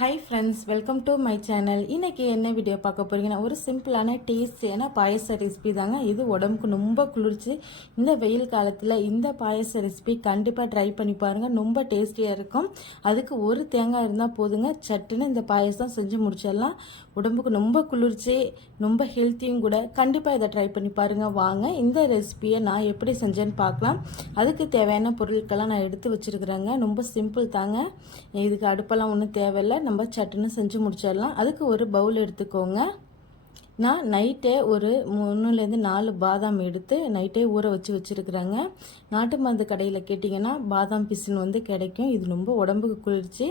Hi friends welcome to my channel இன்னைக்கு என்ன video பார்க்க போகிறீங்கன்னா ஒரு சிம்பிளான டேஸ்டியான பாயச ரெசிபி தாங்க. இது உடம்புக்கு ரொம்ப குளிர்ச்சி. இந்த வெயில் காலத்தில் இந்த பாயச ரெசிபி கண்டிப்பாக ட்ரை பண்ணி பாருங்கள் ரொம்ப டேஸ்டியாக இருக்கும். அதுக்கு ஒரு தேங்காய் இருந்தால் போதுங்க. சட்டுன்னு இந்த பாயசம் செஞ்சு முடிச்சிடலாம். உடம்புக்கு ரொம்ப குளிர்ச்சி ரொம்ப ஹெல்த்தியும் கூட. கண்டிப்பாக இதை ட்ரை பண்ணி பாருங்கள் வாங்க இந்த ரெசிபியை நான் எப்படி செஞ்சேன்னு பார்க்கலாம். அதுக்கு தேவையான பொருட்கள்லாம் நான் எடுத்து வச்சுருக்குறேங்க. ரொம்ப சிம்பிள் தாங்க. இதுக்கு அடுப்பெல்லாம் ஒன்றும் தேவையில்லை. நம்ம சட்டுன்னு செஞ்சு முடிச்சிடலாம். அதுக்கு ஒரு பவுல் எடுத்துக்கோங்க. நான் நைட்டே ஒரு மூணுலேருந்து நாலு பாதாம் எடுத்து நைட்டே ஊற வச்சு வச்சுருக்குறேங்க. நாட்டு மருந்து கடையில் கேட்டிங்கன்னா பாதாம் பிசின் வந்து கிடைக்கும். இது ரொம்ப உடம்புக்கு குளிர்ச்சி.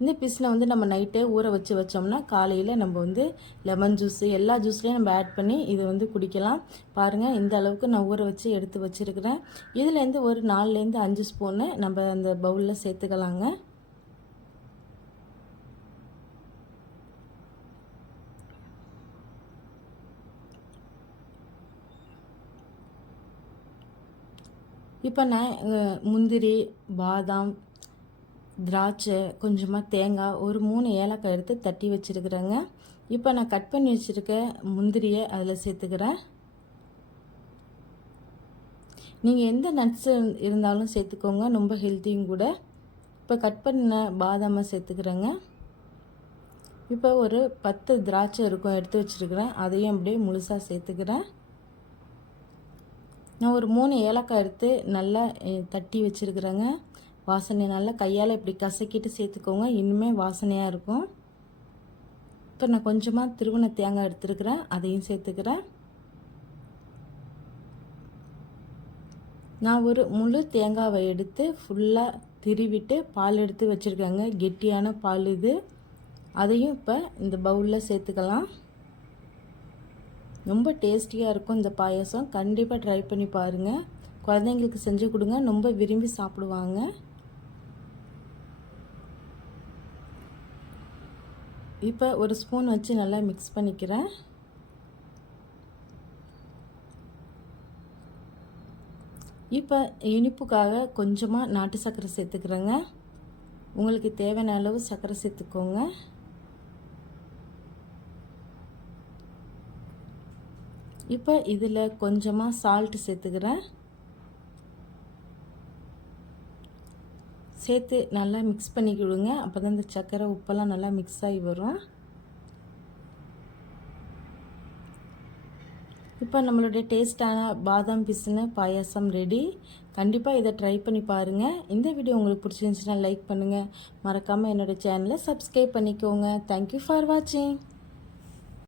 இந்த பிசினை வந்து நம்ம நைட்டே ஊற வச்சு வச்சோம்னா காலையில் நம்ம வந்து லெமன் ஜூஸ் எல்லா ஜூஸ்லேயும் நம்ம ஆட் பண்ணி இது வந்து குடிக்கலாம். பாருங்கள் இந்த அளவுக்கு நான் ஊற வச்சு எடுத்து வச்சுருக்கிறேன். இதுலேருந்து ஒரு நாலுலேருந்து அஞ்சு ஸ்பூனு நம்ம அந்த பவுலில் சேர்த்துக்கலாங்க. இப்போ நான் முந்திரி பாதாம் திராட்சை கொஞ்சமாக தேங்காய் ஒரு மூணு ஏலக்காய் எடுத்து தட்டி வச்சுருக்குறேங்க. இப்போ நான் கட் பண்ணி வச்சுருக்க முந்திரியை அதில் சேர்த்துக்கிறேன். நீங்கள் எந்த நட்ஸு இருந்தாலும் சேர்த்துக்கோங்க ரொம்ப ஹெல்த்தியும் கூட. இப்போ கட் பண்ண பாதாமை சேர்த்துக்கிறேங்க. இப்போ ஒரு பத்து திராட்சை இருக்கும் எடுத்து வச்சுருக்கிறேன். அதையும் அப்படியே முழுசாக சேர்த்துக்கிறேன். நான் ஒரு மூணு ஏலக்காய் எடுத்து நல்லா தட்டி வச்சுருக்குறேங்க. வாசனை நல்லா கையால் இப்படி கசக்கிட்டு சேர்த்துக்கோங்க. இன்னுமே வாசனையாக இருக்கும். இப்போ நான் கொஞ்சமாக திருவண தேங்காய் எடுத்துருக்கிறேன். அதையும் சேர்த்துக்கிறேன். நான் ஒரு முழு தேங்காவை எடுத்து ஃபுல்லாக திருவிட்டு பால் எடுத்து வச்சுருக்கேங்க. கெட்டியான பால் இது. அதையும் இப்போ இந்த பவுலில் சேர்த்துக்கலாம். ரொம்ப டேஸ்டியாக இருக்கும் இந்த பாயசம். கண்டிப்பாக ட்ரை பண்ணி பாருங்கள் குழந்தைங்களுக்கு செஞ்சு கொடுங்க. ரொம்ப விரும்பி சாப்பிடுவாங்க. இப்போ ஒரு ஸ்பூன் வச்சு நல்லா மிக்ஸ் பண்ணிக்கிறேன். இப்போ இனிப்புக்காக கொஞ்சமாக நாட்டு சர்க்கரை சேர்த்துக்கிறேங்க. உங்களுக்கு தேவையான அளவு சர்க்கரை சேர்த்துக்கோங்க. இப்போ இதில் கொஞ்சமாக சால்ட் சேர்த்துக்கிறேன். சேர்த்து நல்லா மிக்ஸ் பண்ணிக்கிடுங்க அப்போ தான் இந்த சர்க்கரை உப்பெல்லாம் நல்லா மிக்ஸ் ஆகி வரும். இப்போ நம்மளுடைய டேஸ்டான பாதாம் பிசுன பாயாசம் ரெடி கண்டிப்பாக இதை ட்ரை பண்ணி பாருங்கள் இந்த வீடியோ உங்களுக்கு பிடிச்சிருந்துச்சுன்னா லைக் பண்ணுங்கள் மறக்காமல் என்னோடய சேனலை சப்ஸ்கிரைப் பண்ணிக்கோங்க. தேங்க்யூ ஃபார் வாட்சிங்